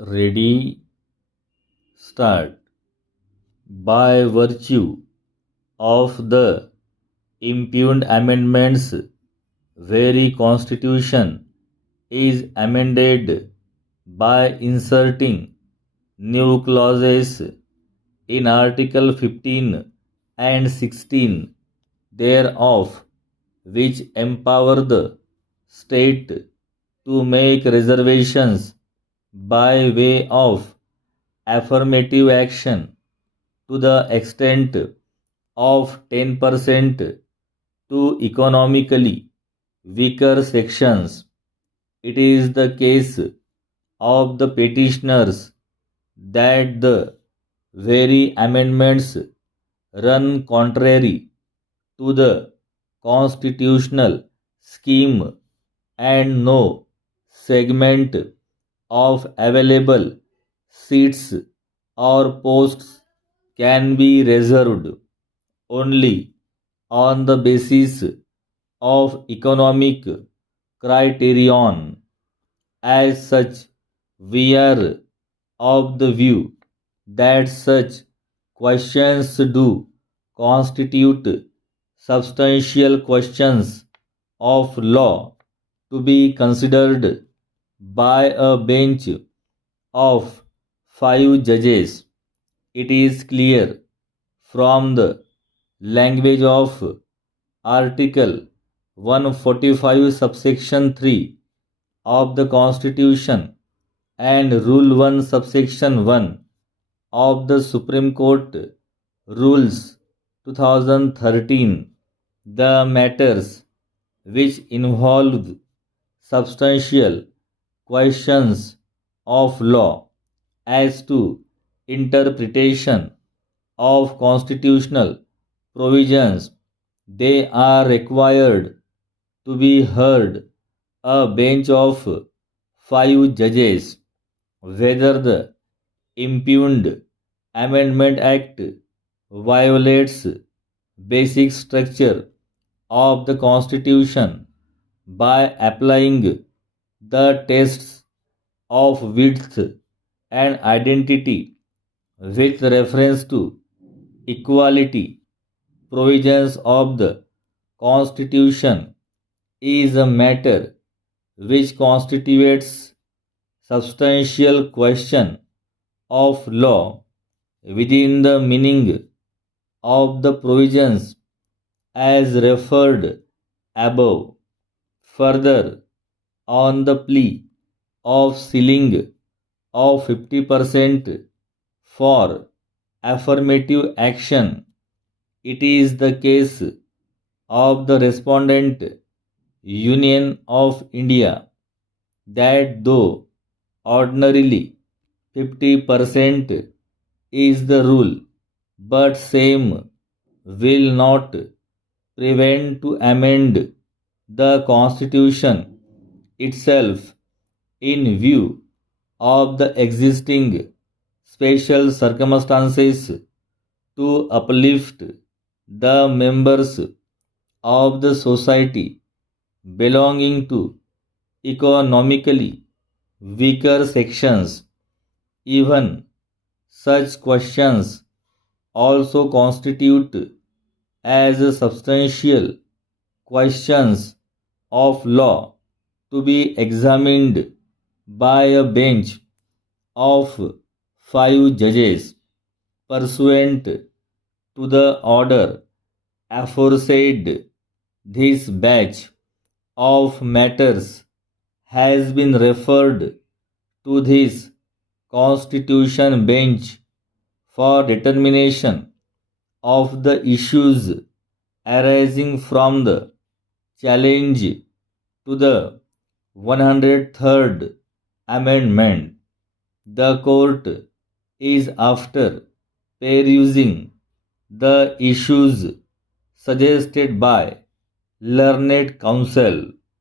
Ready, start. By virtue of the impugned amendments, very Constitution is amended by inserting new clauses in Article 15 and 16 thereof, which empower the state to make reservations by way of affirmative action to the extent of 10% to economically weaker sections. It is the case of the petitioners that the very amendments run contrary to the constitutional scheme, and no segment of available seats or posts can be reserved only on the basis of economic criterion. As such, we are of the view that such questions do constitute substantial questions of law to be considered by a bench of 5 judges. It is clear from the language of Article 145 subsection 3 of the Constitution and Rule 1 subsection 1 of the Supreme Court Rules 2013, the matters which involve substantial questions of law as to interpretation of constitutional provisions, they are required to be heard a bench of 5 judges. Whether the impugned Amendment Act violates basic structure of the Constitution by applying the tests of width and identity with reference to equality provisions of the Constitution is a matter which constitutes substantial question of law within the meaning of the provisions as referred above. Further, on the plea of ceiling of 50% for affirmative action, it is the case of the respondent Union of India that though ordinarily 50% is the rule, but same will not prevent to amend the Constitution itself in view of the existing special circumstances to uplift the members of the society belonging to economically weaker sections. Even such questions also constitute as substantial questions of law to be examined by a bench of 5 judges pursuant to the order aforesaid. This batch of matters has been referred to this Constitution bench for determination of the issues arising from the challenge to the 103rd Amendment. The court is, after perusing the issues suggested by learned counsel,